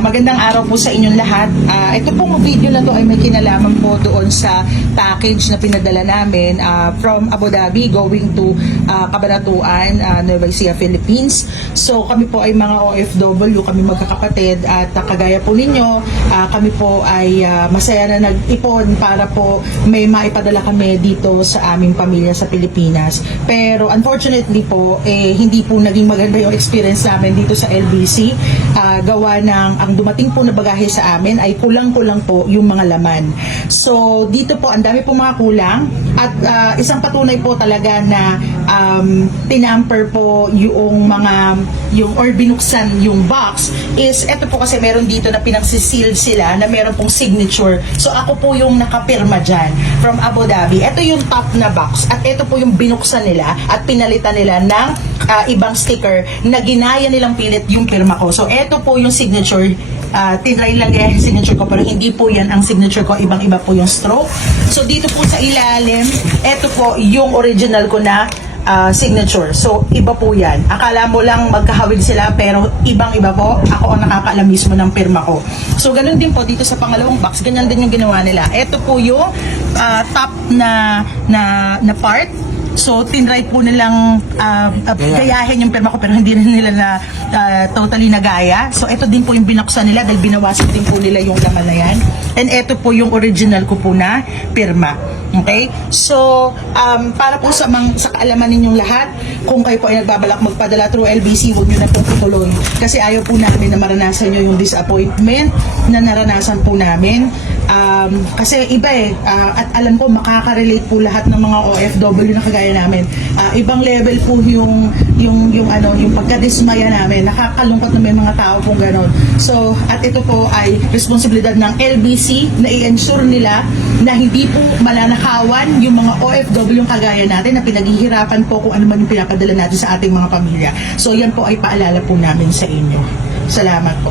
Magandang araw po sa inyong lahat. Ito pong video na to ay may kinalaman po doon sa package na pinadala namin from Abu Dhabi going to Cabanatuan, Nueva Ecija, Philippines. So kami po ay mga OFW, kami magkakapatid at kagaya po ninyo, kami po ay masaya na nag-ipon para po may maipadala kami dito sa aming pamilya sa Pilipinas. Pero unfortunately po, hindi po naging maganda yung experience namin dito sa LBC. Gawa ng ang dumating po na bagahe sa amin ay kulang-kulang po yung mga laman. So dito po ang dami po mga kulang at isang patunay po talaga na tinamper po yung or binuksan yung box is eto po kasi meron dito na pinagsiseal sila na meron pong signature. So ako po yung nakapirma dyan from Abu Dhabi. Ito yung top na box at ito po yung binuksan nila at pinalitan nila ng ibang sticker na ginaya nilang pilit yung pirma ko. So eto po yung signature. Tinry lang yung signature ko pero hindi po yan ang signature ko, ibang-iba po yung stroke. So dito po sa ilalim, eto po yung original ko na signature. So iba po yan. Akala mo lang magkahawig sila pero ibang-iba po. Ako ang nakakaalam mismo ng pirma ko. So ganun din po dito sa pangalawang box, ganyan din yung ginawa nila. Ito po yung top na part. So, tinry po nilang gayahin yung pirma ko pero hindi na nila na totally nagaya. So, ito din po yung binuksan nila dahil binawasan din po nila yung laman na yan. And ito po yung original ko po na pirma. Okay? So, para po sa kaalaman ninyong lahat, kung kayo po ay nagbabalak magpadala through LBC, huwag nyo na pong tutuloy. Kasi ayaw po namin na maranasan nyo yung disappointment na naranasan po namin. Kasi iba at alam ko makaka-relate po lahat ng mga OFW na kagaya namin. Ibang level po yung pagkadismaya namin. Nakakalungkot na may mga tao pong ganon. So, at ito po ay responsibilidad ng LBC na i-ensure nila na hindi po mananakawan yung mga OFW yung kagaya natin na pinaghihirapan po kung ano man yung pinapadala natin sa ating mga pamilya. So, yan po ay paalala po namin sa inyo. Salamat po.